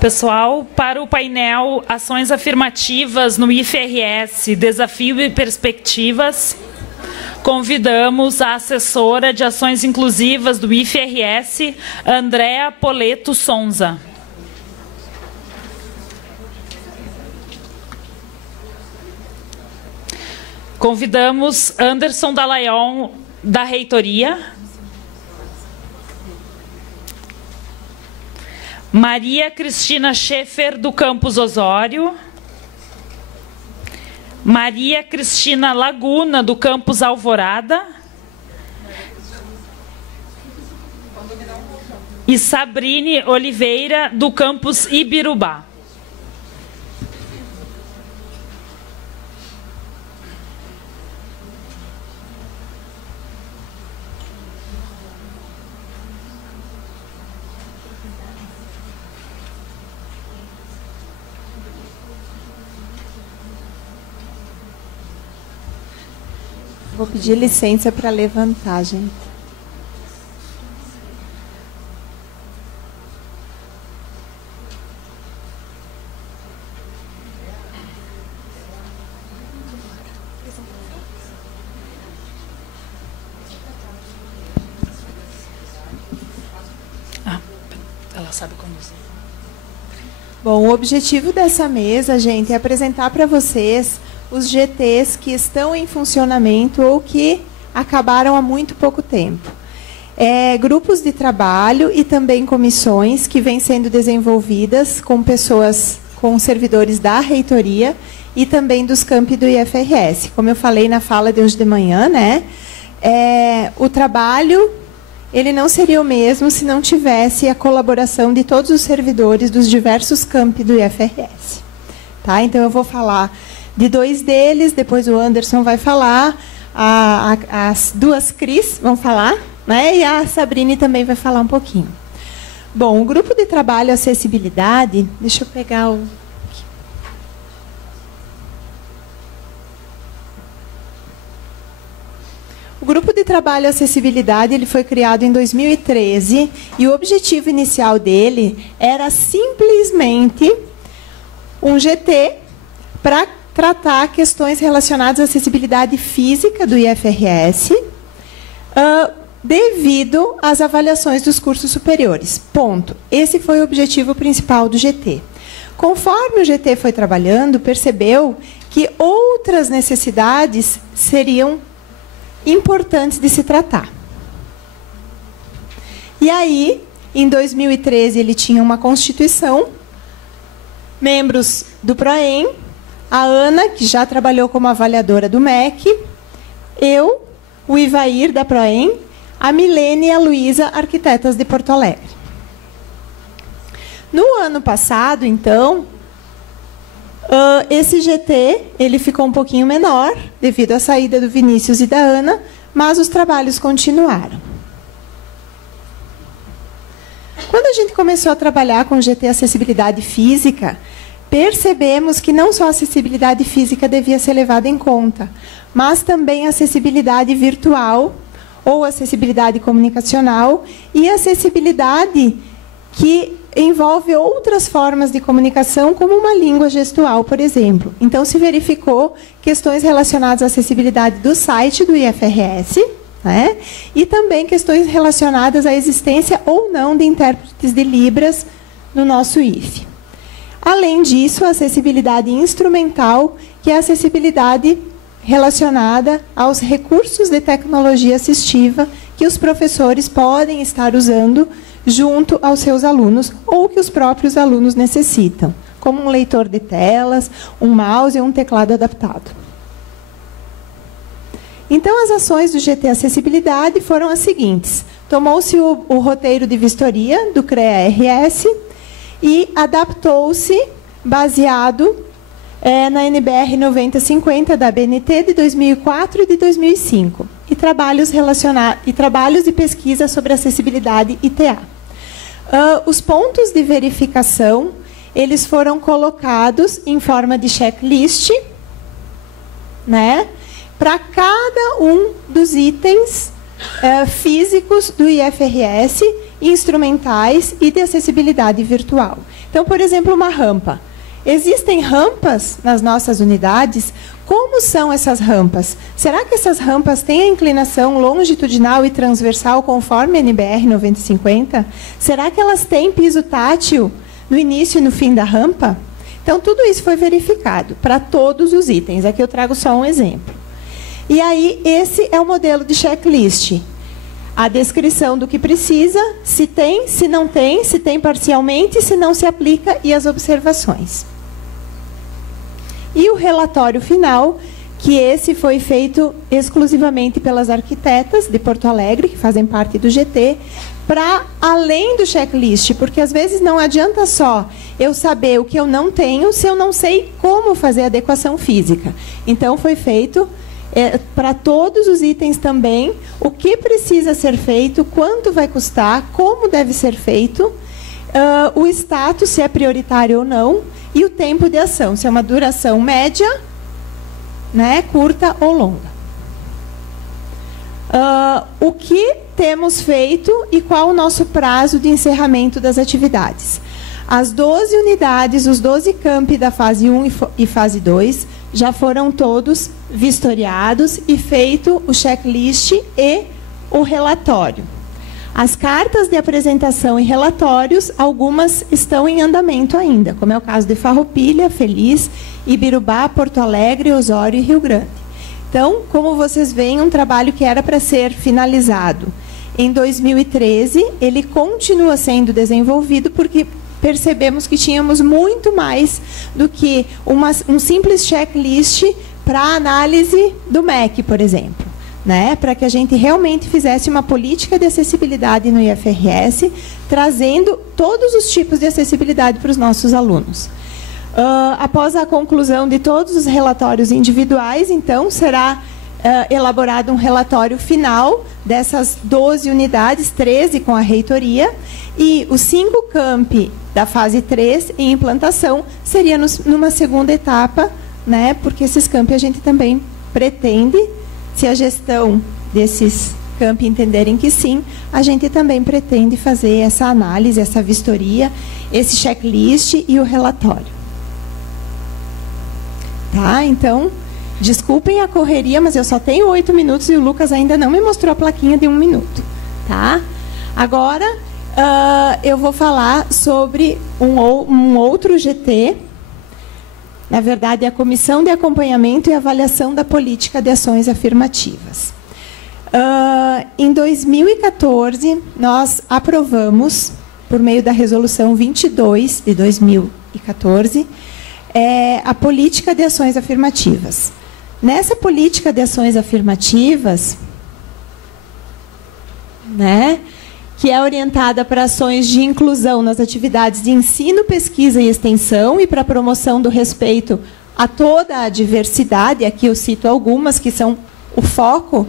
Pessoal, para o painel Ações Afirmativas no IFRS, Desafio e Perspectivas, convidamos a assessora de Ações Inclusivas do IFRS, Andréa Poleto Sonza. Convidamos Anderson Dallagnol, da Reitoria. Maria Cristina Schaeffer, do Campus Osório. Maria Cristina Laguna, do Campus Alvorada. E Sabrine Oliveira, do Campus Ibirubá. Vou pedir licença para levantar, gente. Ela sabe conduzir. Bom, o objetivo dessa mesa, gente, é apresentar para vocês os GTs que estão em funcionamento ou que acabaram há muito pouco tempo. Grupos de trabalho e também comissões que vêm sendo desenvolvidas com pessoas, com servidores da reitoria e também dos campi do IFRS. Como eu falei na fala de hoje de manhã, né? O trabalho ele não seria o mesmo se não tivesse a colaboração de todos os servidores dos diversos campi do IFRS. Tá? Então, eu vou falar de dois deles, depois o Anderson vai falar, as duas Cris vão falar, né? E a Sabrine também vai falar um pouquinho. Bom, o grupo de trabalho acessibilidade, deixa eu pegar o... O grupo de trabalho acessibilidade ele foi criado em 2013 e o objetivo inicial dele era simplesmente um GT para tratar questões relacionadas à acessibilidade física do IFRS devido às avaliações dos cursos superiores. Ponto. Esse foi o objetivo principal do GT. Conforme o GT foi trabalhando, percebeu que outras necessidades seriam importantes de se tratar. E aí, em 2013, ele tinha uma constituição, membros do PROEM, a Ana, que já trabalhou como avaliadora do MEC, eu, o Ivair, da PROEM, a Milene e a Luísa, arquitetas de Porto Alegre. No ano passado, então, esse GT ele ficou um pouquinho menor, devido à saída do Vinícius e da Ana, mas os trabalhos continuaram. Quando a gente começou a trabalhar com GT Acessibilidade Física, percebemos que não só a acessibilidade física devia ser levada em conta, mas também a acessibilidade virtual, ou acessibilidade comunicacional, e acessibilidade que envolve outras formas de comunicação, como uma língua gestual, por exemplo. Então, se verificou questões relacionadas à acessibilidade do site do IFRS, né? E também questões relacionadas à existência ou não de intérpretes de Libras no nosso IF. Além disso, a acessibilidade instrumental, que é a acessibilidade relacionada aos recursos de tecnologia assistiva que os professores podem estar usando junto aos seus alunos ou que os próprios alunos necessitam, como um leitor de telas, um mouse e um teclado adaptado. Então, as ações do GT Acessibilidade foram as seguintes. Tomou-se o roteiro de vistoria do CREA-RS e adaptou-se baseado na NBR 9050 da ABNT de 2004 e de 2005, e trabalhos de pesquisa sobre acessibilidade ITA. Os pontos de verificação eles foram colocados em forma de checklist, né, para cada um dos itens físicos do IFRS instrumentais e de acessibilidade virtual. Então, por exemplo, uma rampa. Existem rampas nas nossas unidades? Como são essas rampas? Será que essas rampas têm a inclinação longitudinal e transversal conforme a NBR 9050? Será que elas têm piso tátil no início e no fim da rampa? Então, tudo isso foi verificado para todos os itens. Aqui eu trago só um exemplo. E aí, esse é o modelo de checklist. A descrição do que precisa, se tem, se não tem, se tem parcialmente, se não se aplica e as observações. E o relatório final, que esse foi feito exclusivamente pelas arquitetas de Porto Alegre, que fazem parte do GT, para além do checklist, porque às vezes não adianta só eu saber o que eu não tenho se eu não sei como fazer a adequação física. Então, foi feito para todos os itens também, o que precisa ser feito, quanto vai custar, como deve ser feito, o status, se é prioritário ou não, e o tempo de ação, se é uma duração média, né, curta ou longa. O que temos feito e qual o nosso prazo de encerramento das atividades. As 12 unidades, os 12 campi da fase 1 e fase 2, já foram todos vistoriados e feito o checklist e o relatório. As cartas de apresentação e relatórios, algumas estão em andamento ainda, como é o caso de Farroupilha, Feliz, Ibirubá, Porto Alegre, Osório e Rio Grande. Então, como vocês veem, um trabalho que era para ser finalizado em 2013, ele continua sendo desenvolvido porque percebemos que tínhamos muito mais do que um simples checklist para a análise do MEC, por exemplo, né? Para que a gente realmente fizesse uma política de acessibilidade no IFRS, trazendo todos os tipos de acessibilidade para os nossos alunos. Após a conclusão de todos os relatórios individuais, então, será elaborado um relatório final dessas 12 unidades, 13 com a reitoria, e os 5 campi da fase 3 em implantação seria numa segunda etapa, né, porque esses campi a gente também pretende, se a gestão desses campi entenderem que sim, a gente também pretende fazer essa análise, essa vistoria, esse checklist e o relatório. Tá? Então, desculpem a correria, mas eu só tenho 8 minutos e o Lucas ainda não me mostrou a plaquinha de 1 minuto. Tá? Agora, eu vou falar sobre um outro GT, na verdade, a Comissão de Acompanhamento e Avaliação da Política de Ações Afirmativas. Em 2014, nós aprovamos, por meio da Resolução 22 de 2014, a Política de Ações Afirmativas. Nessa Política de Ações Afirmativas, né, que é orientada para ações de inclusão nas atividades de ensino, pesquisa e extensão e para a promoção do respeito a toda a diversidade, aqui eu cito algumas que são o foco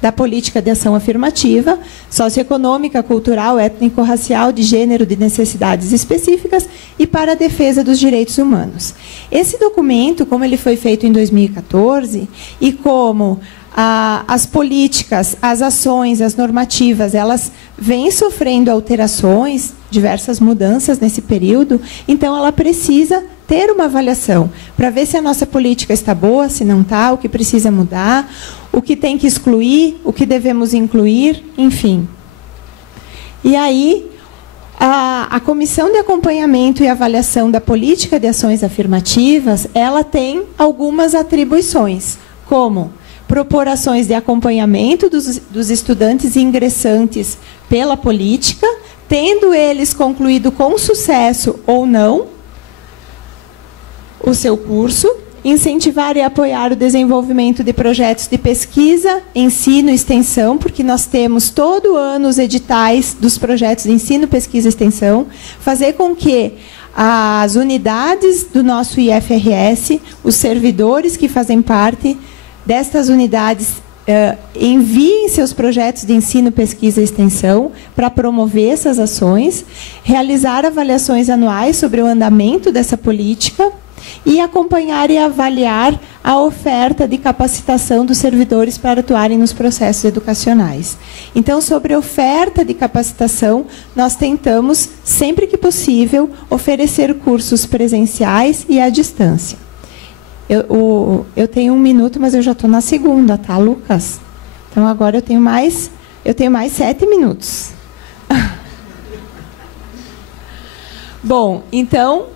da política de ação afirmativa, socioeconômica, cultural, étnico-racial, de gênero, de necessidades específicas e para a defesa dos direitos humanos. Esse documento, como ele foi feito em 2014 e como as políticas, as ações, as normativas, elas vêm sofrendo alterações, diversas mudanças nesse período, então ela precisa ter uma avaliação para ver se a nossa política está boa, se não está, o que precisa mudar, o que tem que excluir, o que devemos incluir, enfim. E aí, a Comissão de Acompanhamento e Avaliação da Política de Ações Afirmativas, ela tem algumas atribuições, como propor ações de acompanhamento dos estudantes ingressantes pela política, tendo eles concluído com sucesso ou não o seu curso, incentivar e apoiar o desenvolvimento de projetos de pesquisa, ensino e extensão, porque nós temos todo ano os editais dos projetos de ensino, pesquisa e extensão, fazer com que as unidades do nosso IFRS, os servidores que fazem parte destas unidades, enviem seus projetos de ensino, pesquisa e extensão para promover essas ações, realizar avaliações anuais sobre o andamento dessa política e acompanhar e avaliar a oferta de capacitação dos servidores para atuarem nos processos educacionais. Então, sobre a oferta de capacitação, nós tentamos, sempre que possível, oferecer cursos presenciais e à distância. Eu tenho 1 minuto, mas eu já estou na segunda, tá, Lucas? Então, agora eu tenho mais 7 minutos. Bom, então,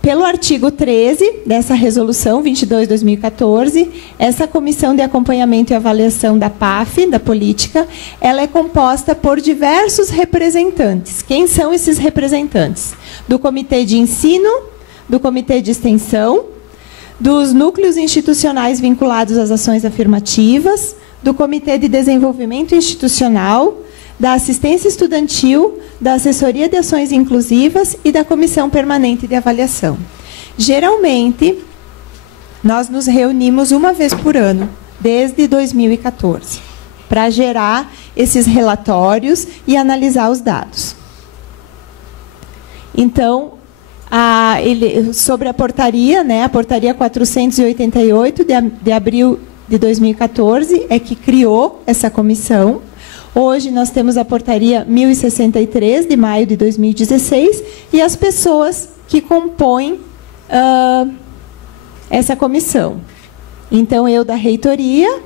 pelo artigo 13 dessa resolução 22/2014, essa comissão de acompanhamento e avaliação da PAF, da política, ela é composta por diversos representantes. Quem são esses representantes? Do Comitê de Ensino, do Comitê de Extensão, dos núcleos institucionais vinculados às ações afirmativas, do Comitê de Desenvolvimento Institucional, da Assistência Estudantil, da Assessoria de Ações Inclusivas e da Comissão Permanente de Avaliação. Geralmente, nós nos reunimos uma vez por ano, desde 2014, para gerar esses relatórios e analisar os dados. Então, sobre a portaria, né, a portaria 488 de abril de 2014, é que criou essa comissão. Hoje nós temos a portaria 1063, de maio de 2016, e as pessoas que compõem essa comissão. Então, eu da reitoria,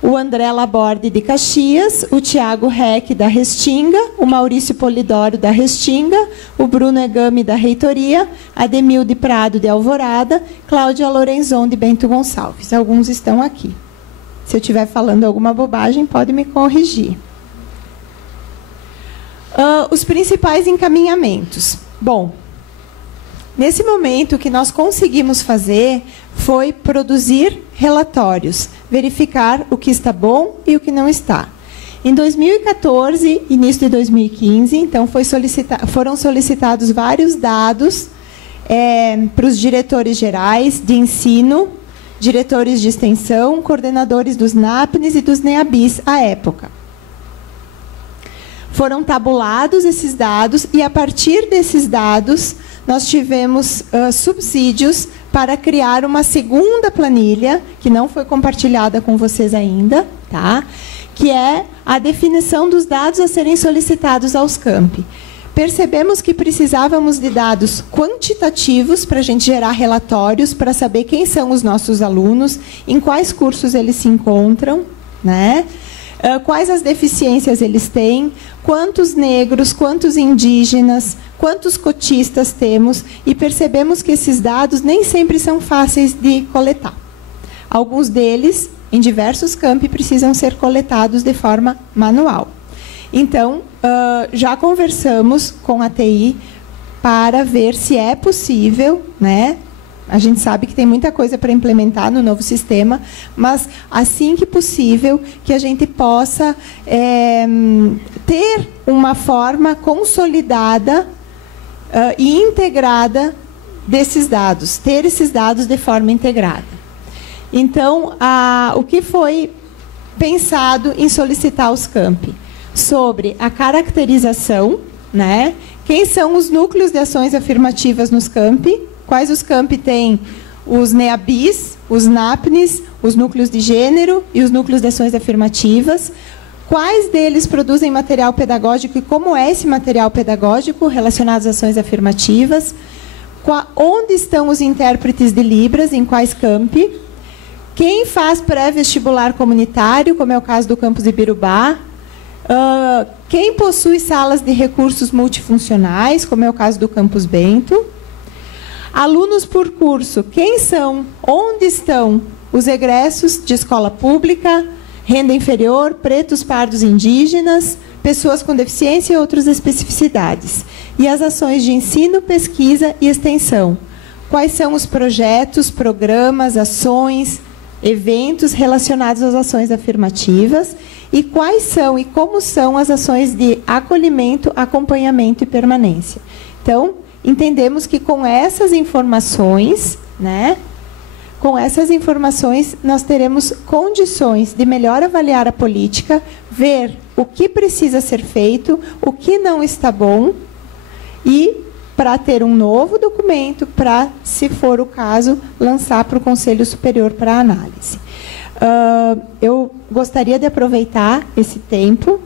o André Laborde de Caxias, o Tiago Reck da Restinga, o Maurício Polidoro da Restinga, o Bruno Egami da reitoria, Ademilde Prado de Alvorada, Cláudia Lorenzon de Bento Gonçalves. Alguns estão aqui. Se eu estiver falando alguma bobagem, pode me corrigir. Os principais encaminhamentos. Bom, nesse momento, o que nós conseguimos fazer foi produzir relatórios, verificar o que está bom e o que não está. Em 2014, início de 2015, então, foram solicitados vários dados para os diretores gerais de ensino, diretores de extensão, coordenadores dos NAPNES e dos NEABIS à época. Foram tabulados esses dados e, a partir desses dados, nós tivemos subsídios para criar uma segunda planilha, que não foi compartilhada com vocês ainda, tá? Que é a definição dos dados a serem solicitados aos campi. Percebemos que precisávamos de dados quantitativos para a gente gerar relatórios, para saber quem são os nossos alunos, em quais cursos eles se encontram, né? Quais as deficiências eles têm, quantos negros, quantos indígenas, quantos cotistas temos, e percebemos que esses dados nem sempre são fáceis de coletar. Alguns deles, em diversos campi, precisam ser coletados de forma manual. Então, já conversamos com a TI para ver se é possível, né? A gente sabe que tem muita coisa para implementar no novo sistema, mas, assim que possível, que a gente possa ter uma forma consolidada e integrada desses dados, ter esses dados de forma integrada. Então, o que foi pensado em solicitar aos campi? Sobre a caracterização, né? Quem são os núcleos de ações afirmativas nos campi? Quais os campi têm os NEABIS, os NAPNES, os núcleos de gênero e os núcleos de ações afirmativas? Quais deles produzem material pedagógico e como é esse material pedagógico relacionado às ações afirmativas? Onde estão os intérpretes de Libras, em quais campi? Quem faz pré-vestibular comunitário, como é o caso do campus Ibirubá? Quem possui salas de recursos multifuncionais, como é o caso do campus Bento? Alunos por curso, quem são, onde estão os egressos de escola pública, renda inferior, pretos, pardos, indígenas, pessoas com deficiência e outras especificidades? E as ações de ensino, pesquisa e extensão. Quais são os projetos, programas, ações, eventos relacionados às ações afirmativas? E quais são e como são as ações de acolhimento, acompanhamento e permanência? Então, entendemos que com essas informações, né, com essas informações, nós teremos condições de melhor avaliar a política, ver o que precisa ser feito, o que não está bom e para ter um novo documento para, se for o caso, lançar para o Conselho Superior para análise. Eu gostaria de aproveitar esse tempo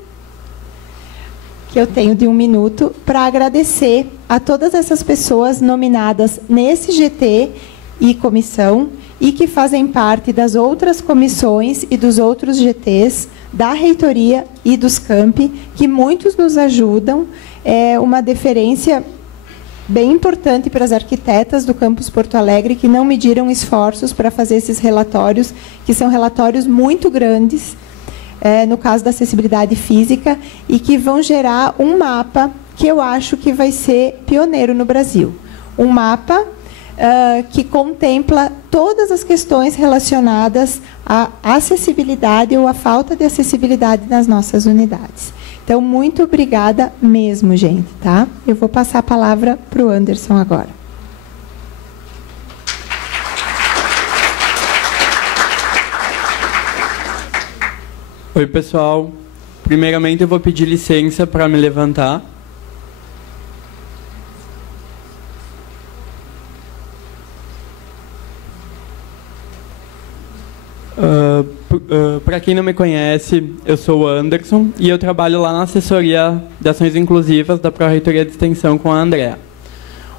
que eu tenho de 1 minuto para agradecer a todas essas pessoas nominadas nesse GT e comissão e que fazem parte das outras comissões e dos outros GTs, da reitoria e dos campi, que muitos nos ajudam. É uma deferência bem importante para as arquitetas do campus Porto Alegre, que não mediram esforços para fazer esses relatórios, que são relatórios muito grandes, no caso da acessibilidade física, e que vão gerar um mapa que eu acho que vai ser pioneiro no Brasil. Um mapa que contempla todas as questões relacionadas à acessibilidade ou à falta de acessibilidade nas nossas unidades. Então, muito obrigada mesmo, gente. Tá? Eu vou passar a palavra para o Anderson agora. Oi, pessoal. Primeiramente, eu vou pedir licença para me levantar. Para quem não me conhece, eu sou o Anderson e eu trabalho lá na assessoria de ações inclusivas da Pró-Reitoria de Extensão com a Andrea.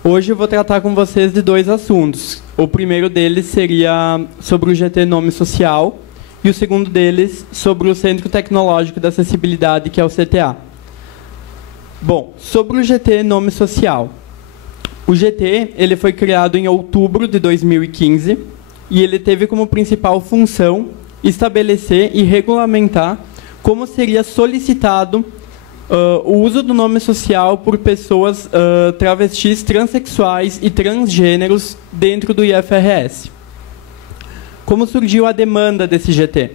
Hoje eu vou tratar com vocês de 2 assuntos. O primeiro deles seria sobre o GT Nome Social e o segundo deles sobre o Centro Tecnológico de Acessibilidade, que é o CTA. Bom, sobre o GT Nome Social. O GT ele foi criado em outubro de 2015 e ele teve como principal função estabelecer e regulamentar como seria solicitado o uso do nome social por pessoas travestis, transexuais e transgêneros dentro do IFRS. Como surgiu a demanda desse GT?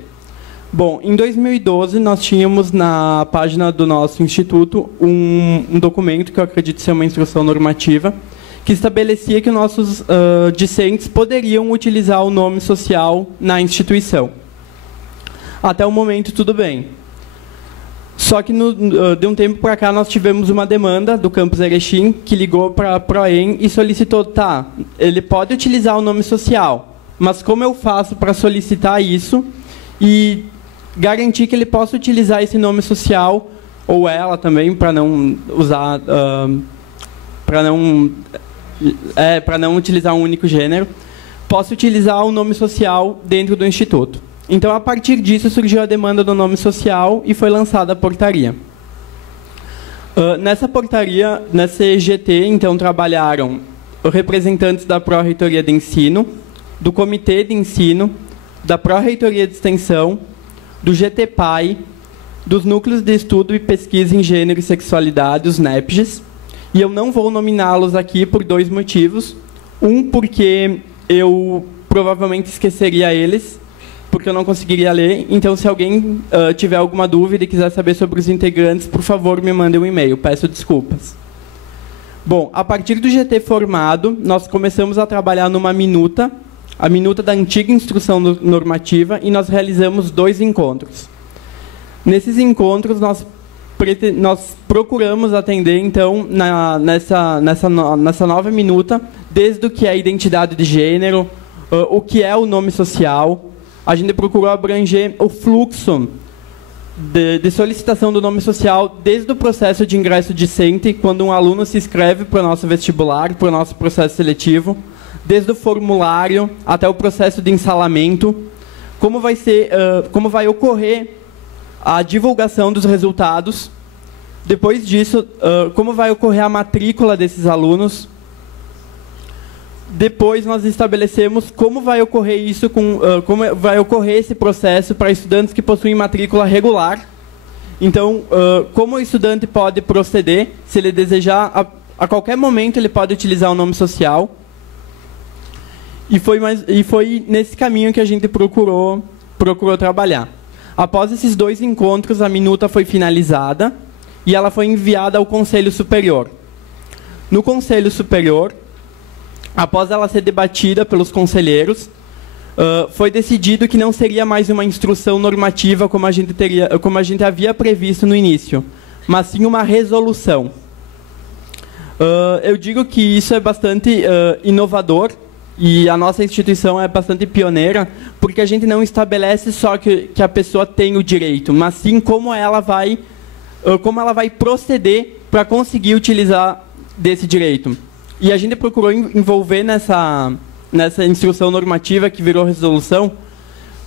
Bom, em 2012, nós tínhamos na página do nosso instituto um documento, que eu acredito ser uma instrução normativa, que estabelecia que nossos discentes poderiam utilizar o nome social na instituição. Até o momento, tudo bem. Só que, de um tempo para cá, nós tivemos uma demanda do campus Erechim, que ligou para a Proem e solicitou, tá, ele pode utilizar o nome social, mas como eu faço para solicitar isso e garantir que ele possa utilizar esse nome social, ou ela também, para não usar... para não utilizar um único gênero, posso utilizar o nome social dentro do Instituto. Então, a partir disso, surgiu a demanda do nome social e foi lançada a portaria. Nessa portaria, nessa EGT, então, trabalharam representantes da Pró-Reitoria de Ensino, do Comitê de Ensino, da Pró-Reitoria de Extensão, do GTPAI, dos Núcleos de Estudo e Pesquisa em Gênero e Sexualidade, os NEPGs. E eu não vou nominá-los aqui por 2 motivos. Um, porque eu provavelmente esqueceria eles, porque eu não conseguiria ler. Então, se alguém tiver alguma dúvida e quiser saber sobre os integrantes, por favor, me mande um e-mail. Peço desculpas. Bom, a partir do GT formado, nós começamos a trabalhar numa minuta, a minuta da antiga instrução normativa, e nós realizamos 2 encontros. Nesses encontros, nós procuramos atender, então, nessa nova minuta, desde o que é a identidade de gênero, o que é o nome social. A gente procurou abranger o fluxo de solicitação do nome social desde o processo de ingresso discente, quando um aluno se inscreve para o nosso vestibular, para o nosso processo seletivo, desde o formulário até o processo de ensalamento, como vai ocorrer a divulgação dos resultados. Depois disso, como vai ocorrer a matrícula desses alunos. Depois nós estabelecemos como vai ocorrer isso, como vai ocorrer esse processo para estudantes que possuem matrícula regular. Então, como o estudante pode proceder, se ele desejar, a qualquer momento ele pode utilizar o nome social. E foi nesse caminho que a gente procurou trabalhar. Após esses 2 encontros, a minuta foi finalizada e ela foi enviada ao Conselho Superior. No Conselho Superior, após ela ser debatida pelos conselheiros, foi decidido que não seria mais uma instrução normativa como a gente havia previsto no início, mas sim uma resolução. Eu digo que isso é bastante inovador e a nossa instituição é bastante pioneira, porque a gente não estabelece só que a pessoa tem o direito, mas sim como ela vai proceder para conseguir utilizar desse direito. E a gente procurou envolver nessa instrução normativa que virou resolução,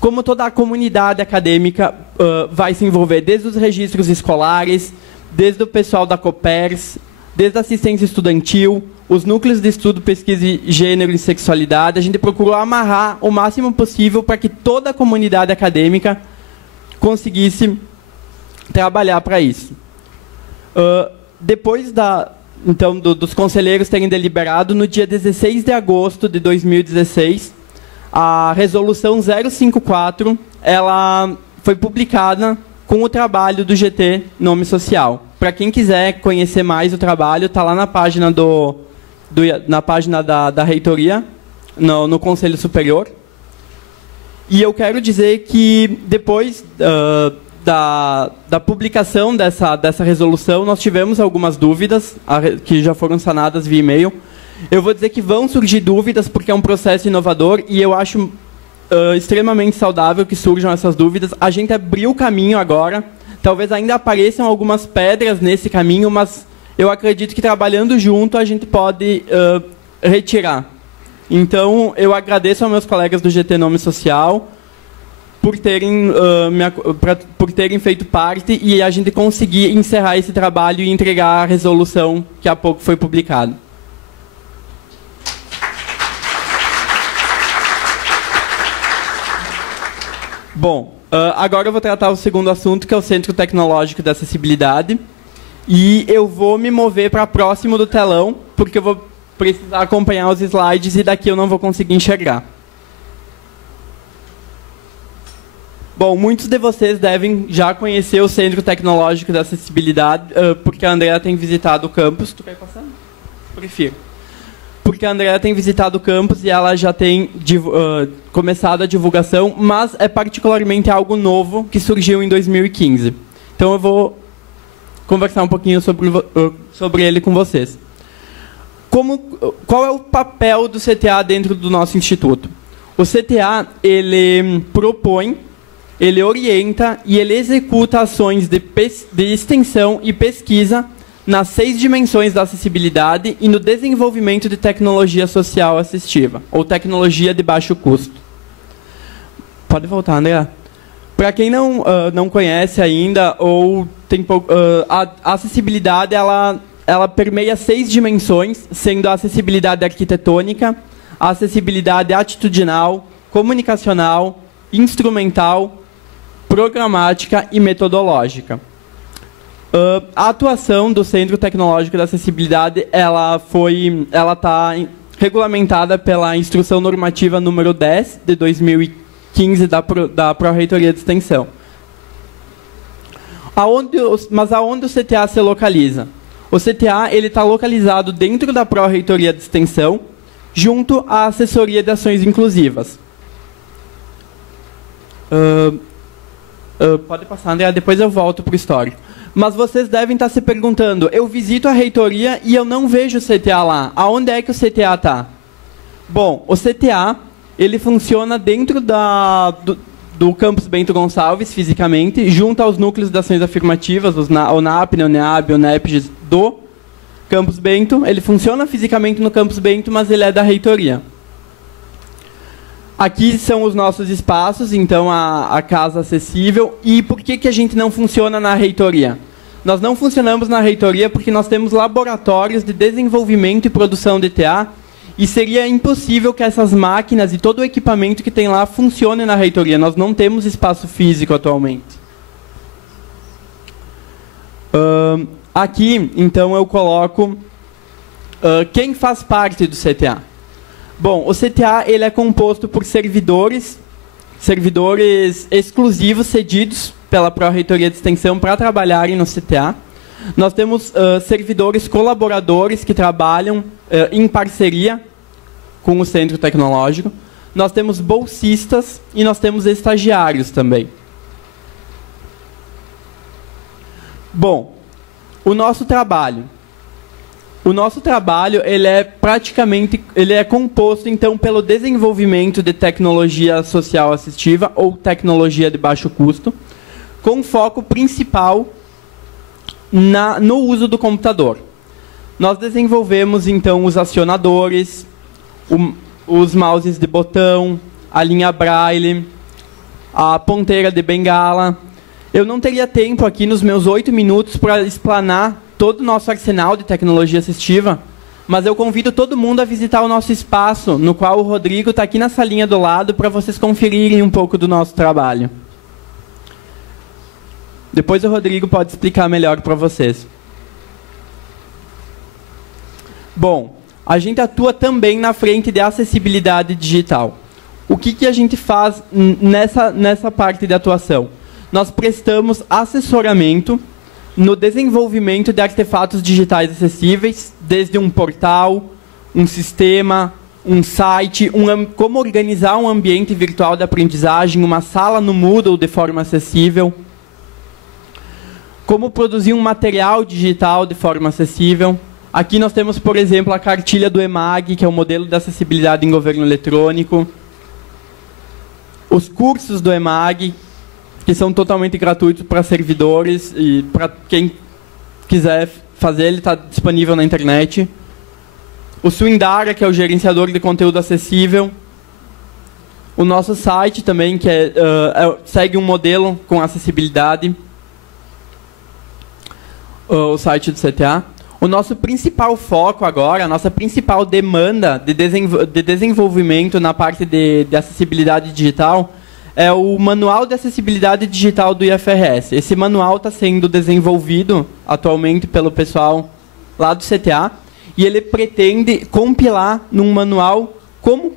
como toda a comunidade acadêmica vai se envolver, desde os registros escolares, desde o pessoal da Copers, desde a assistência estudantil, os núcleos de estudo, pesquisa de gênero e sexualidade. A gente procurou amarrar o máximo possível para que toda a comunidade acadêmica conseguisse trabalhar para isso. Depois dos conselheiros terem deliberado, no dia 16 de agosto de 2016, a resolução 054 ela foi publicada com o trabalho do GT Nome Social. Para quem quiser conhecer mais o trabalho, está lá na página da reitoria, no Conselho Superior. E eu quero dizer que depois da publicação dessa resolução, nós tivemos algumas dúvidas que já foram sanadas via e-mail. Eu vou dizer que vão surgir dúvidas porque é um processo inovador e eu acho extremamente saudável que surjam essas dúvidas. A gente abriu o caminho agora. Talvez ainda apareçam algumas pedras nesse caminho, mas eu acredito que trabalhando junto a gente pode retirar. Então, eu agradeço aos meus colegas do GT Nome Social por terem feito parte e a gente conseguir encerrar esse trabalho e entregar a resolução que há pouco foi publicada. Bom, agora eu vou tratar o segundo assunto, que é o Centro Tecnológico de Acessibilidade. E eu vou me mover para próximo do telão, porque eu vou precisar acompanhar os slides e daqui eu não vou conseguir enxergar. Bom, muitos de vocês devem já conhecer o Centro Tecnológico de Acessibilidade, porque a Andrea tem visitado o campus. Tu quer passar? Prefiro. Porque a Andrea tem visitado o campus e ela já tem começado a divulgação, mas é particularmente algo novo que surgiu em 2015. Então eu vou conversar um pouquinho sobre ele com vocês. Qual é o papel do CTA dentro do nosso instituto? O CTA, ele propõe, ele orienta e ele executa ações de extensão e pesquisa nas 6 dimensões da acessibilidade e no desenvolvimento de tecnologia social assistiva, ou tecnologia de baixo custo. Pode voltar, André. Para quem não conhece ainda, ou tem a acessibilidade ela permeia 6 dimensões, sendo a acessibilidade arquitetônica, a acessibilidade atitudinal, comunicacional, instrumental, programática e metodológica. A atuação do Centro Tecnológico da Acessibilidade ela está regulamentada pela Instrução Normativa número 10 de 2015 da Pró-Reitoria de Extensão. Mas aonde o CTA se localiza? O CTA está localizado dentro da Pró-Reitoria de Extensão, junto à Assessoria de Ações Inclusivas. Pode passar, André, depois eu volto para o histórico. Mas vocês devem estar se perguntando, eu visito a reitoria e eu não vejo o CTA lá. Aonde é que o CTA está? Bom, o CTA ele funciona dentro do campus Bento Gonçalves, fisicamente, junto aos núcleos de ações afirmativas, o NAP, o NEAB, o NEPGES, do campus Bento. Ele funciona fisicamente no campus Bento, mas ele é da reitoria. Aqui são os nossos espaços, então a casa acessível. E por que a gente não funciona na reitoria? Nós não funcionamos na reitoria porque nós temos laboratórios de desenvolvimento e produção de TA e seria impossível que essas máquinas e todo o equipamento que tem lá funcione na reitoria. Nós não temos espaço físico atualmente. Aqui, então, eu coloco quem faz parte do CTA. Bom, o CTA ele é composto por servidores exclusivos cedidos pela Pró-Reitoria de Extensão para trabalharem no CTA. Nós temos servidores colaboradores que trabalham em parceria com o Centro Tecnológico. Nós temos bolsistas e nós temos estagiários também. Bom, o nosso trabalho. O nosso trabalho ele é composto então pelo desenvolvimento de tecnologia social assistiva ou tecnologia de baixo custo, com foco principal no uso do computador. Nós desenvolvemos então os acionadores, os mouses de botão, a linha Braille, a ponteira de bengala. Eu não teria tempo aqui nos meus 8 minutos para explanar todo o nosso arsenal de tecnologia assistiva, mas eu convido todo mundo a visitar o nosso espaço, no qual o Rodrigo está aqui na salinha do lado para vocês conferirem um pouco do nosso trabalho. Depois o Rodrigo pode explicar melhor para vocês. Bom, a gente atua também na frente de acessibilidade digital. O que a gente faz nessa parte de atuação? Nós prestamos assessoramento no desenvolvimento de artefatos digitais acessíveis, desde um portal, um sistema, um site, como organizar um ambiente virtual de aprendizagem, uma sala no Moodle de forma acessível, como produzir um material digital de forma acessível. Aqui nós temos, por exemplo, a cartilha do EMAG, que é o modelo de acessibilidade em governo eletrônico, os cursos do EMAG, que são totalmente gratuitos para servidores e para quem quiser fazer, ele está disponível na internet. O Swindara, que é o gerenciador de conteúdo acessível. O nosso site também, que segue um modelo com acessibilidade. O site do CTA. O nosso principal foco agora, a nossa principal demanda de desenvolvimento na parte de acessibilidade digital é o Manual de Acessibilidade Digital do IFRS. Esse manual está sendo desenvolvido atualmente pelo pessoal lá do CTA e ele pretende compilar num manual como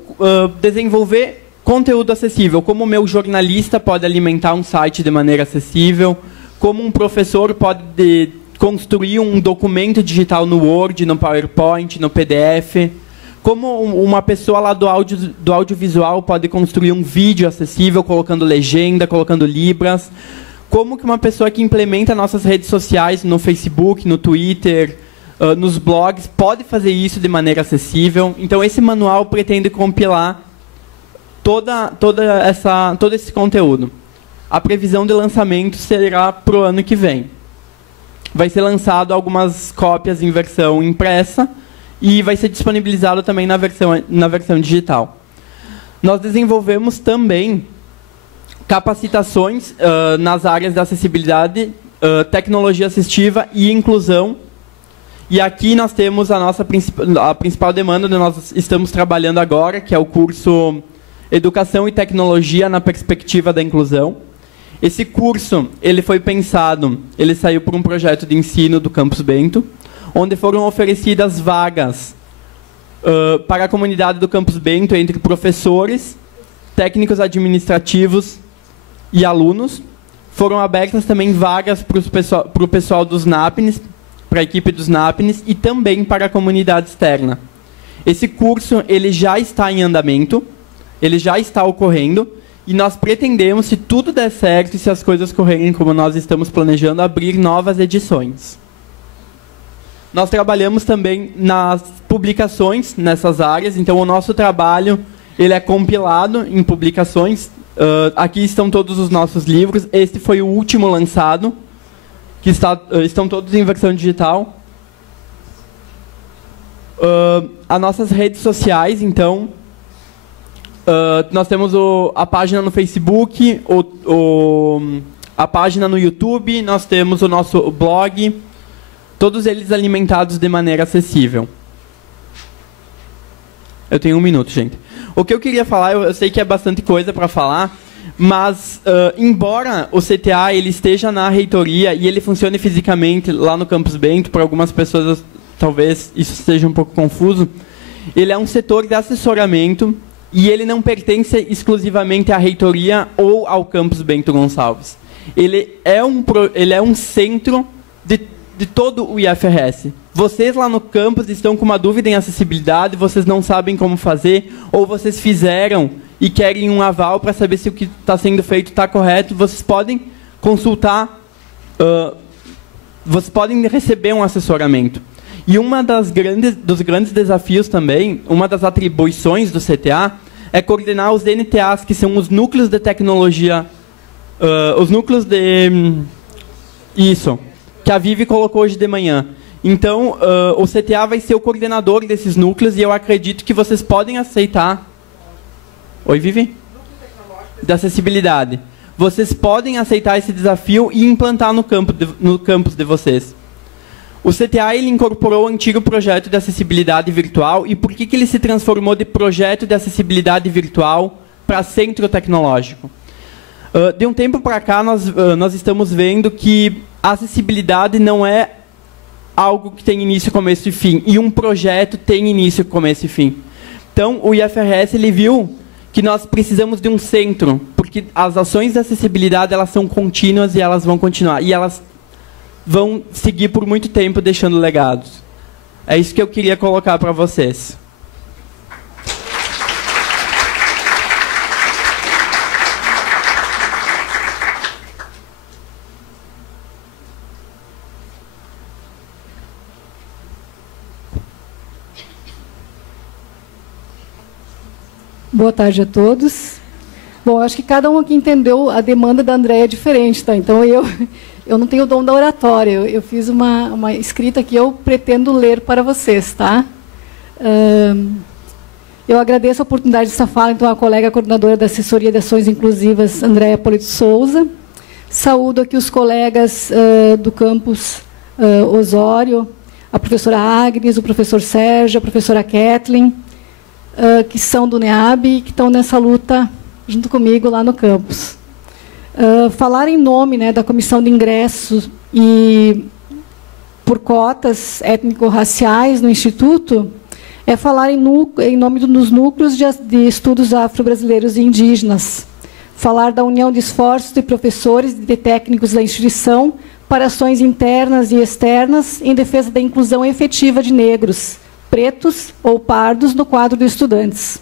desenvolver conteúdo acessível, como o meu jornalista pode alimentar um site de maneira acessível, como um professor pode construir um documento digital no Word, no PowerPoint, no PDF, como uma pessoa lá do audiovisual pode construir um vídeo acessível, colocando legenda, colocando libras, como que uma pessoa que implementa nossas redes sociais no Facebook, no Twitter, nos blogs, pode fazer isso de maneira acessível. Então, esse manual pretende compilar todo esse conteúdo. A previsão de lançamento será para o ano que vem. Vai ser lançado algumas cópias em versão impressa e vai ser disponibilizado também na versão digital. Nós desenvolvemos também capacitações nas áreas da acessibilidade, tecnologia assistiva e inclusão. E aqui nós temos a principal demanda que nós estamos trabalhando agora, que é o curso Educação e Tecnologia na Perspectiva da Inclusão. Esse curso ele saiu por um projeto de ensino do Campus Bento, onde foram oferecidas vagas para a comunidade do Campus Bento entre professores, técnicos administrativos e alunos. Foram abertas também vagas para o pessoal dos NAPNs, para a equipe dos NAPNs e também para a comunidade externa. Esse curso ele já está em andamento, ele já está ocorrendo, e nós pretendemos, se tudo der certo e se as coisas correrem como nós estamos planejando, abrir novas edições. Nós trabalhamos também nas publicações nessas áreas, então o nosso trabalho ele é compilado em publicações. Aqui estão todos os nossos livros, este foi o último lançado, que estão todos em versão digital. As nossas redes sociais, então, nós temos a página no Facebook, a página no YouTube, nós temos o nosso blog, todos eles alimentados de maneira acessível. Eu tenho 1 minuto, gente. O que eu queria falar, eu sei que é bastante coisa para falar, mas embora o CTA ele esteja na reitoria e ele funcione fisicamente lá no Campus Bento, para algumas pessoas talvez isso seja um pouco confuso, ele é um setor de assessoramento e ele não pertence exclusivamente à reitoria ou ao Campus Bento Gonçalves. Ele é um centro de todo o IFRS. Vocês lá no campus estão com uma dúvida em acessibilidade, vocês não sabem como fazer, ou vocês fizeram e querem um aval para saber se o que está sendo feito está correto, vocês podem consultar, vocês podem receber um assessoramento. E dos grandes desafios também, uma das atribuições do CTA é coordenar os NTAs, que são os núcleos de tecnologia, os núcleos de... Isso, que a Vivi colocou hoje de manhã. Então, o CTA vai ser o coordenador desses núcleos e eu acredito que vocês podem aceitar... Oi, Vivi? De acessibilidade. Vocês podem aceitar esse desafio e implantar no campus de vocês. O CTA ele incorporou o antigo projeto de acessibilidade virtual. E por que ele se transformou de projeto de acessibilidade virtual para centro tecnológico? De um tempo para cá, nós estamos vendo que a acessibilidade não é algo que tem início, começo e fim. E um projeto tem início, começo e fim. Então, o IFRS ele viu que nós precisamos de um centro, porque as ações de acessibilidade elas são contínuas e elas vão continuar. E elas vão seguir por muito tempo deixando legados. É isso que eu queria colocar para vocês. Boa tarde a todos. Bom, acho que cada um aqui entendeu a demanda da Andréia diferente, tá? Então, eu não tenho o dom da oratória. Eu fiz uma escrita que eu pretendo ler para vocês, tá? Eu agradeço a oportunidade dessa fala, então, à colega coordenadora da Assessoria de Ações Inclusivas, Andréia Polito Souza. Saúdo aqui os colegas do campus Osório, a professora Agnes, o professor Sérgio, a professora Kathleen, que são do NEAB e que estão nessa luta junto comigo lá no campus. Falar em nome, né, da Comissão de Ingressos e por cotas étnico-raciais no Instituto é falar em nome dos núcleos de estudos afro-brasileiros e indígenas. Falar da união de esforços de professores e de técnicos da instituição para ações internas e externas em defesa da inclusão efetiva de negros, pretos ou pardos no quadro de estudantes.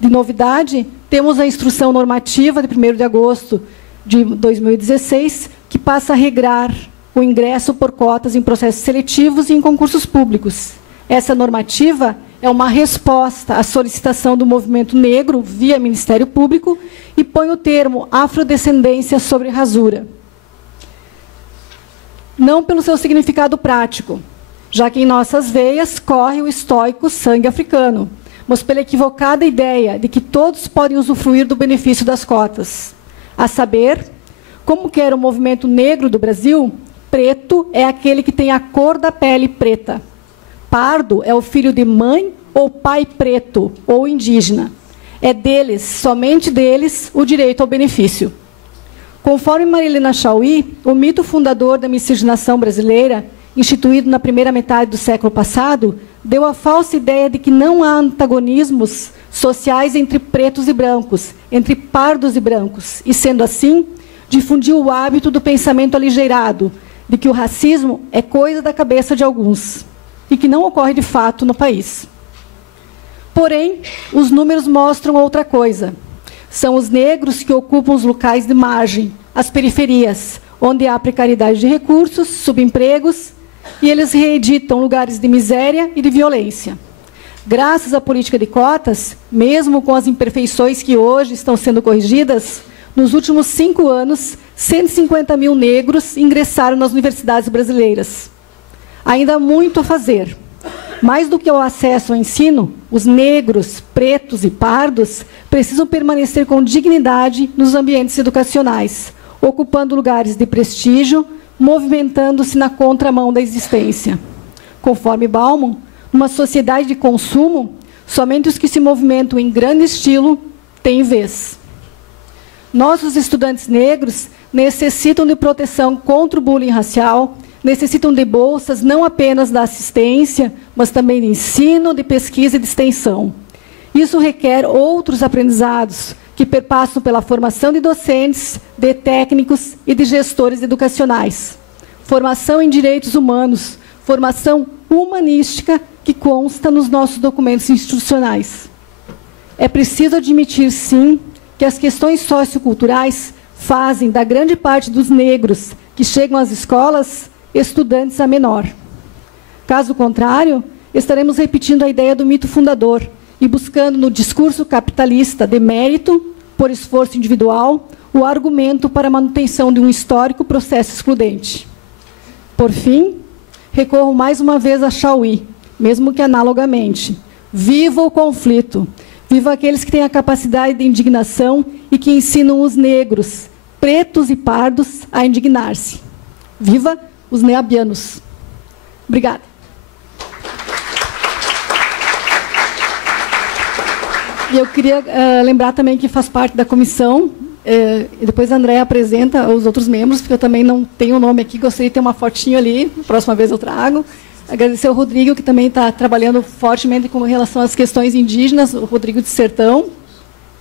De novidade, temos a Instrução Normativa de 1º de agosto de 2016, que passa a regrar o ingresso por cotas em processos seletivos e em concursos públicos. Essa normativa é uma resposta à solicitação do movimento negro via Ministério Público e põe o termo afrodescendência sobre rasura. Não pelo seu significado prático, já que em nossas veias corre o estoico sangue africano, mas pela equivocada ideia de que todos podem usufruir do benefício das cotas. A saber, como quer o movimento negro do Brasil, preto é aquele que tem a cor da pele preta. Pardo é o filho de mãe ou pai preto ou indígena. É deles, somente deles, o direito ao benefício. Conforme Marilena Chauí, o mito fundador da miscigenação brasileira, instituído na primeira metade do século passado, deu a falsa ideia de que não há antagonismos sociais entre pretos e brancos, entre pardos e brancos, e, sendo assim, difundiu o hábito do pensamento aligeirado, de que o racismo é coisa da cabeça de alguns, e que não ocorre de fato no país. Porém, os números mostram outra coisa. São os negros que ocupam os locais de margem, as periferias, onde há precariedade de recursos, subempregos, e eles reeditam lugares de miséria e de violência. Graças à política de cotas, mesmo com as imperfeições que hoje estão sendo corrigidas, nos últimos 5 anos, 150 mil negros ingressaram nas universidades brasileiras. Ainda há muito a fazer. Mais do que o acesso ao ensino, os negros, pretos e pardos precisam permanecer com dignidade nos ambientes educacionais, ocupando lugares de prestígio, movimentando-se na contramão da existência. Conforme Bauman, numa sociedade de consumo, somente os que se movimentam em grande estilo têm vez. Nossos estudantes negros necessitam de proteção contra o bullying racial, necessitam de bolsas não apenas da assistência, mas também de ensino, de pesquisa e de extensão. Isso requer outros aprendizados, que perpassam pela formação de docentes, de técnicos e de gestores educacionais. Formação em direitos humanos, formação humanística que consta nos nossos documentos institucionais. É preciso admitir, sim, que as questões socioculturais fazem da grande parte dos negros que chegam às escolas estudantes a menor. Caso contrário, estaremos repetindo a ideia do mito fundador e buscando no discurso capitalista de mérito, por esforço individual, o argumento para a manutenção de um histórico processo excludente. Por fim, recorro mais uma vez a Chauí, mesmo que analogamente. Viva o conflito! Viva aqueles que têm a capacidade de indignação e que ensinam os negros, pretos e pardos, a indignar-se. Viva os neabianos! Obrigada. E eu queria lembrar também que faz parte da comissão, e depois a Andréa apresenta os outros membros, porque eu também não tenho o nome aqui, gostaria de ter uma fotinho ali, próxima vez eu trago. Agradecer ao Rodrigo, que também está trabalhando fortemente com relação às questões indígenas, o Rodrigo de Sertão.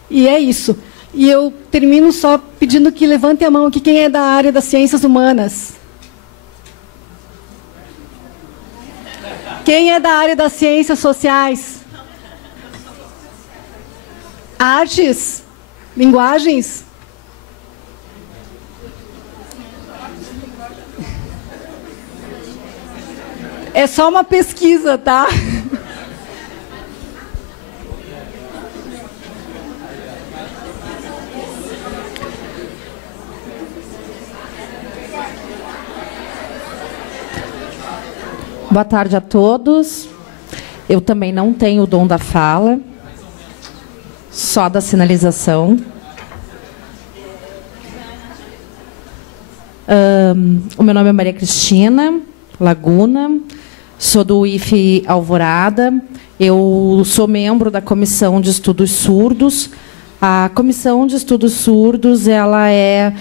E é isso. E eu termino só pedindo que levante a mão aqui quem é da área das ciências humanas. Quem é da área das ciências sociais? Artes? Linguagens? É só uma pesquisa, tá? Boa tarde a todos. Eu também não tenho o dom da fala, só da sinalização. O meu nome é Maria Cristina Laguna, sou do IFE Alvorada. Eu sou membro da Comissão de Estudos Surdos. A Comissão de Estudos Surdos ela é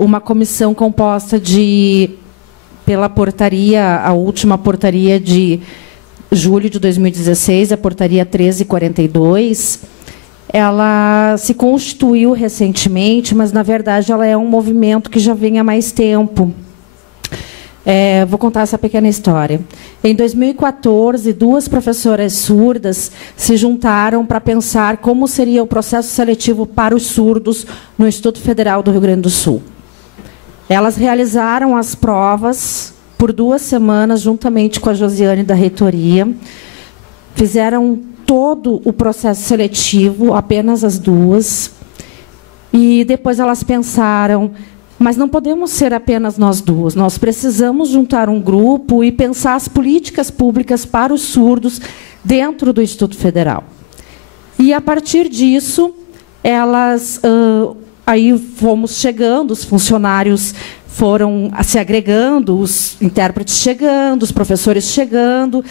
uma comissão composta pela portaria, a última portaria de julho de 2016, a portaria 1342. Ela se constituiu recentemente, mas, na verdade, ela é um movimento que já vem há mais tempo. Vou contar essa pequena história. Em 2014, 2 professoras surdas se juntaram para pensar como seria o processo seletivo para os surdos no Instituto Federal do Rio Grande do Sul. Elas realizaram as provas por 2 semanas, juntamente com a Josiane da reitoria. Fizeram todo o processo seletivo, apenas as 2. E depois elas pensaram, mas não podemos ser apenas nós 2. Nós precisamos juntar um grupo e pensar as políticas públicas para os surdos dentro do Instituto Federal. E, a partir disso, elas... aí fomos chegando, os funcionários foram se agregando, os intérpretes chegando, os professores chegando.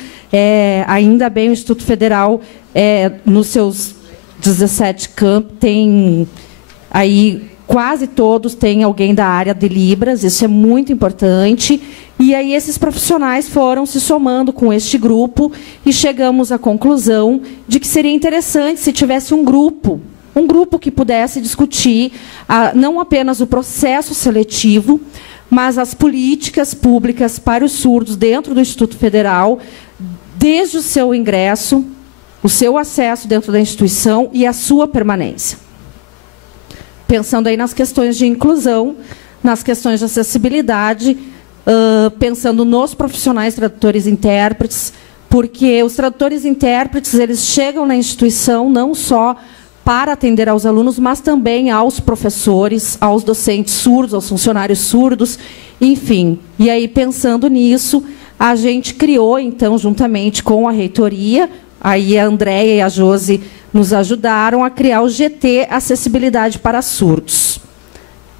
Ainda bem, o Instituto Federal, nos seus 17 campos, tem aí quase todos têm alguém da área de Libras, isso é muito importante. E aí esses profissionais foram se somando com este grupo e chegamos à conclusão de que seria interessante se tivesse um grupo que pudesse discutir não apenas o processo seletivo, mas as políticas públicas para os surdos dentro do Instituto Federal, desde o seu ingresso, o seu acesso dentro da instituição e a sua permanência. Pensando aí nas questões de inclusão, nas questões de acessibilidade, pensando nos profissionais tradutores e intérpretes, porque os tradutores e intérpretes eles chegam na instituição não só para atender aos alunos, mas também aos professores, aos docentes surdos, aos funcionários surdos, enfim. E aí, pensando nisso, a gente criou, então, juntamente com a reitoria, aí a Andréia e a Josi nos ajudaram a criar o GT Acessibilidade para Surdos.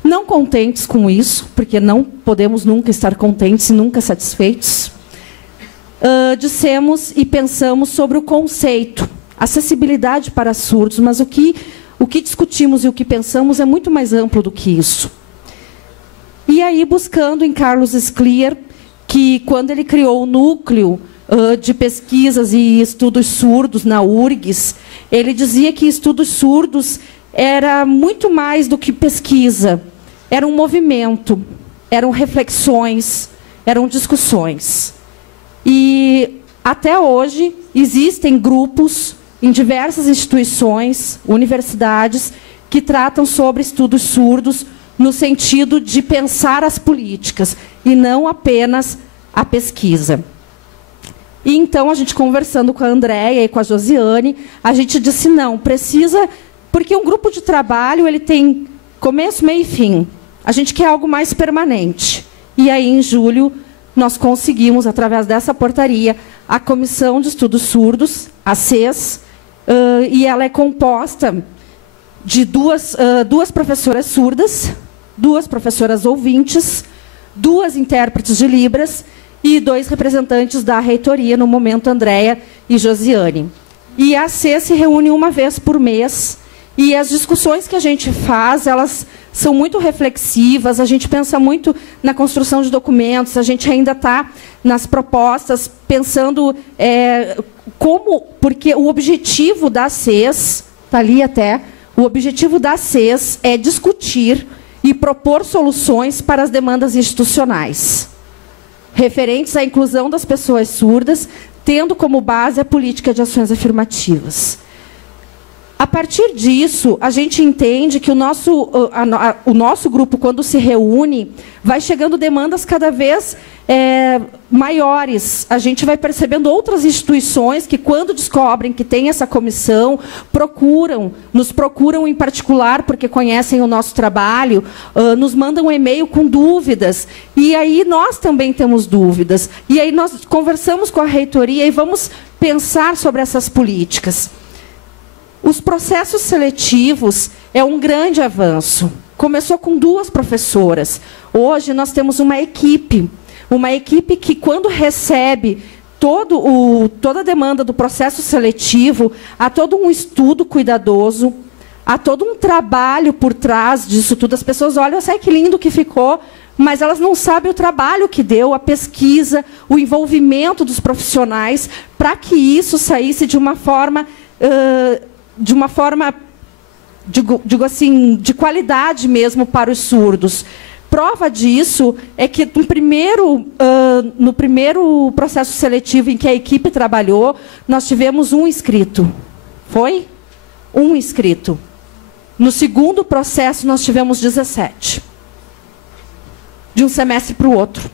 Não contentes com isso, porque não podemos nunca estar contentes e nunca satisfeitos, dissemos e pensamos sobre o conceito acessibilidade para surdos, mas o que discutimos e o que pensamos é muito mais amplo do que isso. E aí, buscando em Carlos Scliar, que quando ele criou o núcleo de pesquisas e estudos surdos na URGS, ele dizia que estudos surdos era muito mais do que pesquisa, era um movimento, eram reflexões, eram discussões. E, até hoje, existem grupos em diversas instituições, universidades, que tratam sobre estudos surdos no sentido de pensar as políticas e não apenas a pesquisa. E então, a gente conversando com a Andréia e com a Josiane, a gente disse, não, precisa... Porque um grupo de trabalho ele tem começo, meio e fim. A gente quer algo mais permanente. E aí, em julho, nós conseguimos, através dessa portaria, a Comissão de Estudos Surdos, a CES, e ela é composta de duas professoras surdas, 2 professoras ouvintes, 2 intérpretes de Libras e 2 representantes da reitoria, no momento, Andréia e Josiane. E a CES se reúne uma vez por mês, e as discussões que a gente faz, elas são muito reflexivas, a gente pensa muito na construção de documentos, a gente ainda está nas propostas, pensando porque o objetivo da CES, está ali até, o objetivo da CES é discutir e propor soluções para as demandas institucionais, referentes à inclusão das pessoas surdas, tendo como base a política de ações afirmativas. A partir disso, a gente entende que o nosso grupo, quando se reúne, vai chegando demandas cada vez maiores. A gente vai percebendo outras instituições que, quando descobrem que tem essa comissão, nos procuram em particular, porque conhecem o nosso trabalho, nos mandam um e-mail com dúvidas. E aí nós também temos dúvidas. E aí nós conversamos com a reitoria e vamos pensar sobre essas políticas. Os processos seletivos é um grande avanço. Começou com 2 professoras. Hoje nós temos uma equipe que, quando recebe toda a demanda do processo seletivo, há todo um estudo cuidadoso, há todo um trabalho por trás disso tudo. As pessoas olham, sei que lindo que ficou, mas elas não sabem o trabalho que deu, a pesquisa, o envolvimento dos profissionais, para que isso saísse de uma forma... digo assim, de qualidade mesmo para os surdos. Prova disso é que no primeiro processo seletivo em que a equipe trabalhou, nós tivemos 1 inscrito. Foi? 1 inscrito. No segundo processo, nós tivemos 17. De um semestre para o outro.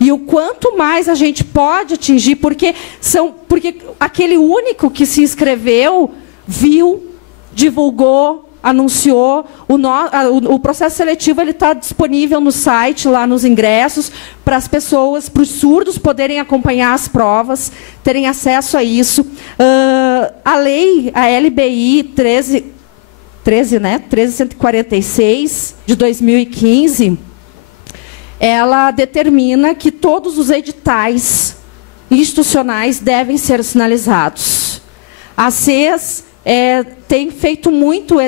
E o quanto mais a gente pode atingir, porque aquele único que se inscreveu, viu, divulgou, anunciou, o processo seletivo está disponível no site, lá nos ingressos, para as pessoas, para os surdos poderem acompanhar as provas, terem acesso a isso. A lei, a LBI 13.146, de 2015, ela determina que todos os editais institucionais devem ser sinalizados. A CES tem feito muito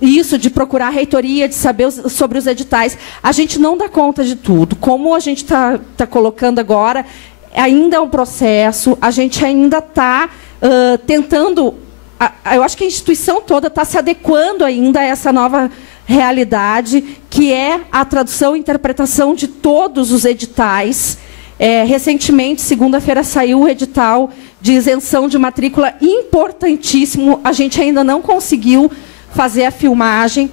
isso de procurar a reitoria, de saber sobre os editais. A gente não dá conta de tudo. Como a gente está colocando agora, ainda é um processo, a gente ainda está tentando... Eu acho que a instituição toda está se adequando ainda a essa nova realidade, que é a tradução e interpretação de todos os editais. Recentemente, segunda-feira, saiu o edital de isenção de matrícula, importantíssimo. A gente ainda não conseguiu fazer a filmagem,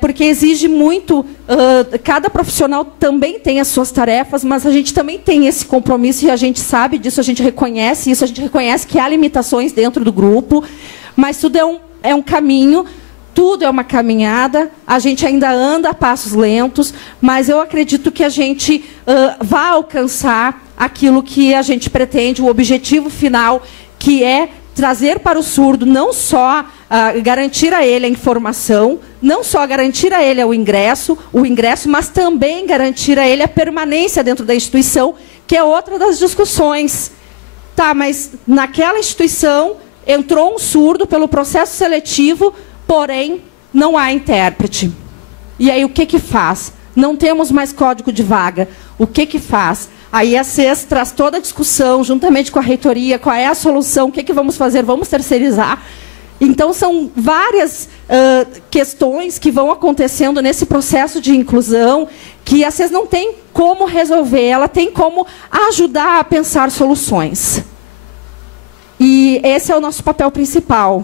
porque exige muito... cada profissional também tem as suas tarefas, mas a gente também tem esse compromisso, e a gente sabe disso, a gente reconhece isso, a gente reconhece que há limitações dentro do grupo, mas tudo é um caminho... Tudo é uma caminhada, a gente ainda anda a passos lentos, mas eu acredito que a gente vai alcançar aquilo que a gente pretende, o objetivo final, que é trazer para o surdo não só garantir a ele a informação, não só garantir a ele o ingresso, mas também garantir a ele a permanência dentro da instituição, que é outra das discussões. Tá, mas naquela instituição entrou um surdo pelo processo seletivo, porém, não há intérprete. E aí, o que faz? Não temos mais código de vaga. O que faz? Aí a CES traz toda a discussão, juntamente com a reitoria, qual é a solução, o que vamos fazer? Vamos terceirizar? Então, são várias questões que vão acontecendo nesse processo de inclusão, que a CES não tem como resolver, ela tem como ajudar a pensar soluções. E esse é o nosso papel principal.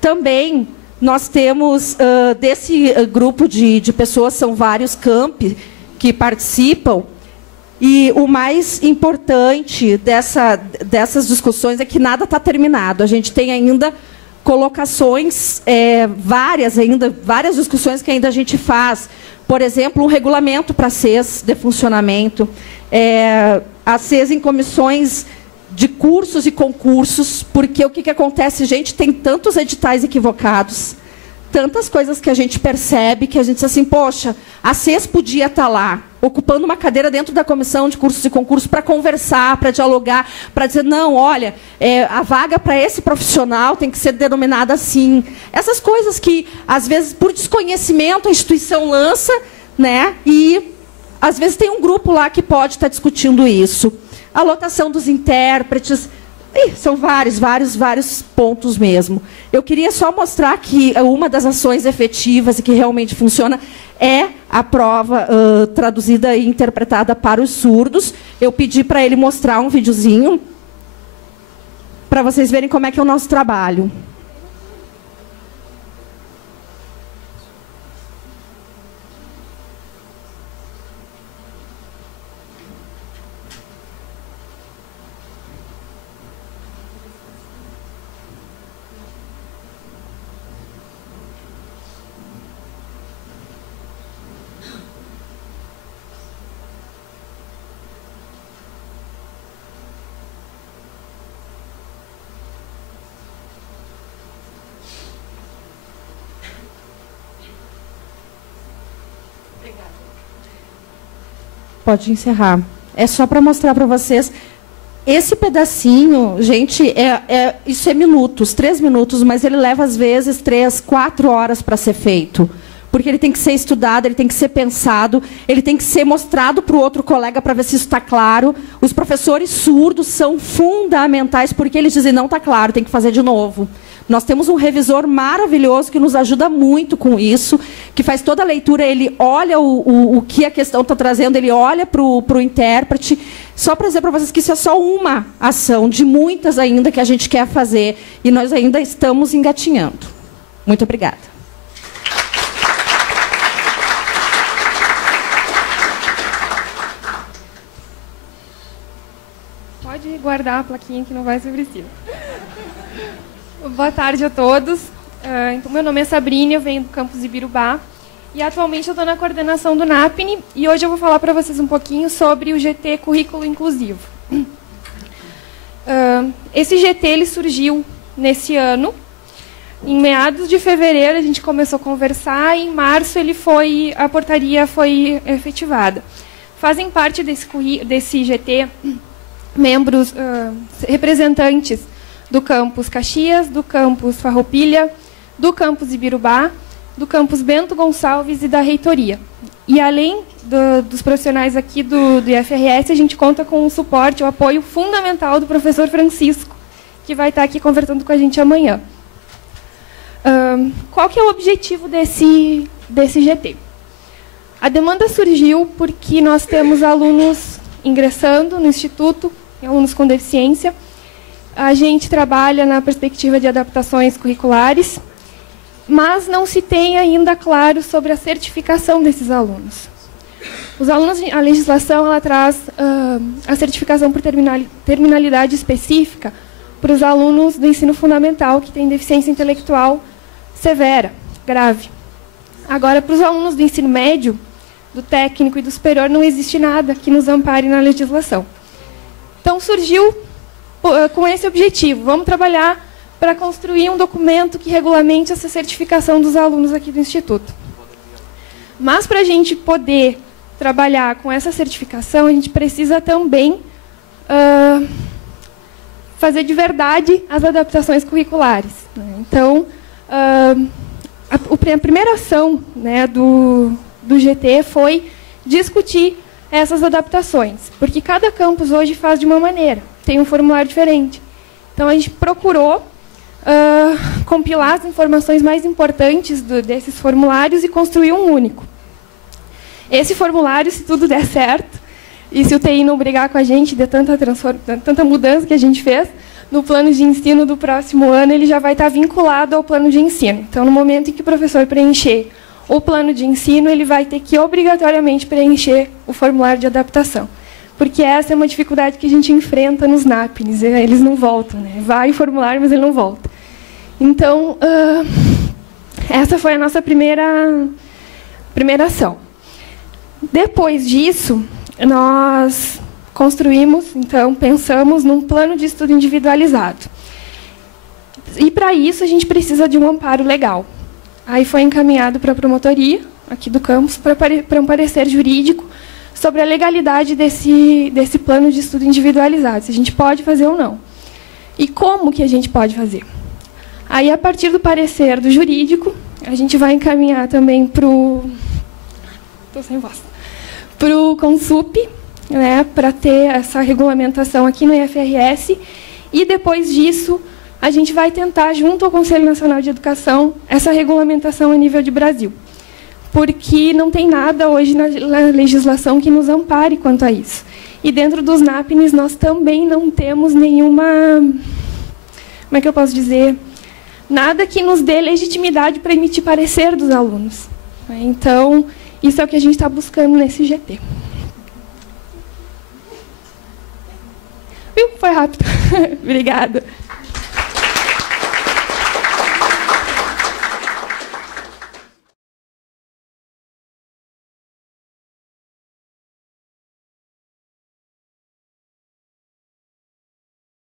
Também nós temos, desse grupo de pessoas, são vários campi, que participam. E o mais importante dessas discussões é que nada está terminado. A gente tem ainda colocações, várias discussões que ainda a gente faz. Por exemplo, um regulamento para a CES de funcionamento, a CES em comissões de cursos e concursos, porque o que acontece, gente, tem tantos editais equivocados, tantas coisas que a gente percebe, que a gente diz assim, poxa, a CES podia estar lá, ocupando uma cadeira dentro da comissão de cursos e concursos para conversar, para dialogar, para dizer, não, olha, a vaga para esse profissional tem que ser denominada assim. Essas coisas que, às vezes, por desconhecimento, a instituição lança, né? E, às vezes, tem um grupo lá que pode estar discutindo isso. A lotação dos intérpretes... são vários pontos mesmo. Eu queria só mostrar que uma das ações efetivas e que realmente funciona é a prova traduzida e interpretada para os surdos. Eu pedi para ele mostrar um videozinho para vocês verem como é que é o nosso trabalho. Pode encerrar. É só para mostrar para vocês. Esse pedacinho, gente, isso é minutos, 3 minutos, mas ele leva, às vezes, 3, 4 horas para ser feito. Porque ele tem que ser estudado, ele tem que ser pensado, ele tem que ser mostrado para o outro colega para ver se isso está claro. Os professores surdos são fundamentais, porque eles dizem, não está claro, tem que fazer de novo. Nós temos um revisor maravilhoso que nos ajuda muito com isso, que faz toda a leitura, ele olha o que a questão está trazendo, ele olha para o intérprete. Só para dizer para vocês que isso é só uma ação, de muitas ainda que a gente quer fazer, e nós ainda estamos engatinhando. Muito obrigada. Pode guardar a plaquinha que não vai ser preciso. Boa tarde a todos. Então, meu nome é Sabrina, eu venho do campus Ibirubá e atualmente eu estou na coordenação do NAPNE e hoje eu vou falar para vocês um pouquinho sobre o GT Currículo Inclusivo. Esse GT ele surgiu nesse ano. Em meados de fevereiro a gente começou a conversar e em março a portaria foi efetivada. Fazem parte desse GT membros, representantes do campus Caxias, do campus Farroupilha, do campus Ibirubá, do campus Bento Gonçalves e da reitoria. E além dos profissionais aqui do IFRS, a gente conta com o suporte, o apoio fundamental do professor Francisco, que vai estar aqui conversando com a gente amanhã. Qual que é o objetivo desse GT? A demanda surgiu porque nós temos alunos ingressando no Instituto, alunos com deficiência. A gente trabalha na perspectiva de adaptações curriculares, mas não se tem ainda claro sobre a certificação desses alunos. Os alunos, a legislação ela traz a certificação por terminalidade específica para os alunos do ensino fundamental que têm deficiência intelectual severa, grave. Agora, para os alunos do ensino médio, do técnico e do superior, não existe nada que nos ampare na legislação. Então, surgiu com esse objetivo. Vamos trabalhar para construir um documento que regulamente essa certificação dos alunos aqui do Instituto. Mas, para a gente poder trabalhar com essa certificação, a gente precisa também fazer de verdade as adaptações curriculares. Então, a primeira ação, né, do GT foi discutir essas adaptações, porque cada campus hoje faz de uma maneira, tem um formulário diferente. Então, a gente procurou compilar as informações mais importantes desses formulários e construir um único. Esse formulário, se tudo der certo, e se o TI não brigar com a gente de tanta mudança que a gente fez, no plano de ensino do próximo ano, ele já vai estar vinculado ao plano de ensino. Então, no momento em que o professor preencher o plano de ensino ele vai ter que obrigatoriamente preencher o formulário de adaptação. Porque essa é uma dificuldade que a gente enfrenta nos NAPNs, eles não voltam, né? Vai o formulário, mas ele não volta. Então, essa foi a nossa primeira ação. Depois disso, nós construímos, então, pensamos num plano de estudo individualizado. E, para isso, a gente precisa de um amparo legal. Aí foi encaminhado para a promotoria, aqui do campus, para um parecer jurídico sobre a legalidade desse plano de estudo individualizado, se a gente pode fazer ou não. E como que a gente pode fazer? Aí, a partir do parecer do jurídico, a gente vai encaminhar também para o Consup, né, para ter essa regulamentação aqui no IFRS, e depois disso a gente vai tentar, junto ao Conselho Nacional de Educação, essa regulamentação a nível de Brasil. Porque não tem nada hoje na legislação que nos ampare quanto a isso. E dentro dos NAPNs nós também não temos nenhuma... Como é que eu posso dizer? Nada que nos dê legitimidade para emitir parecer dos alunos. Então, isso é o que a gente está buscando nesse GT. Foi rápido. Obrigada.